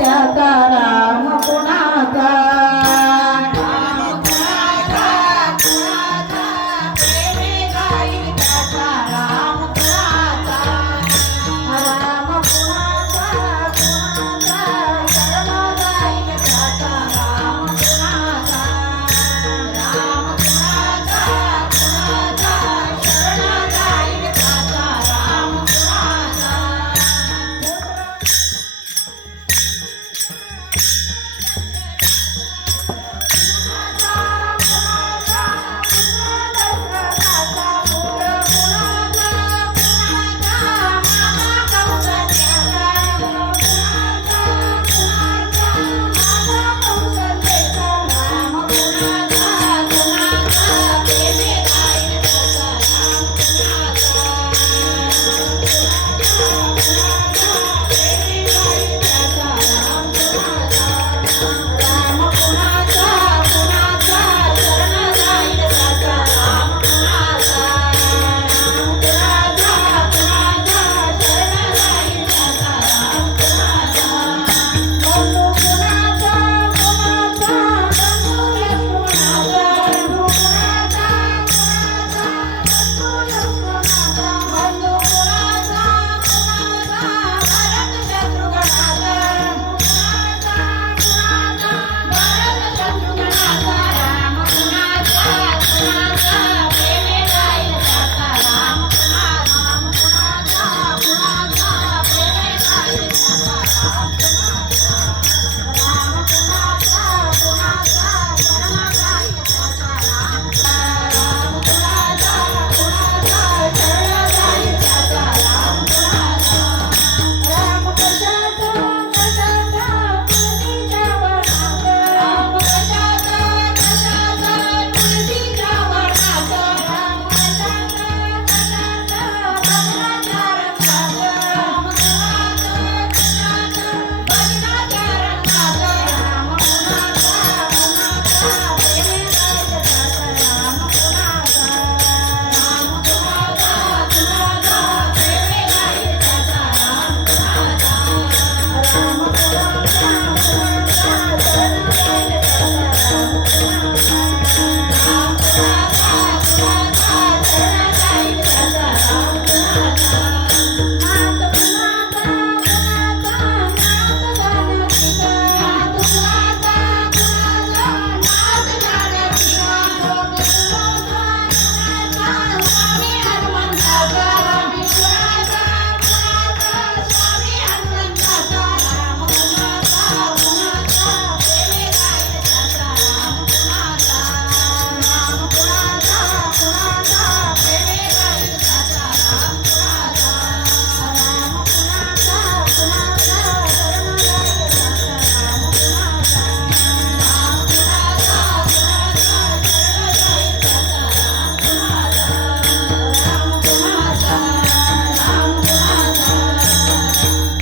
টাকা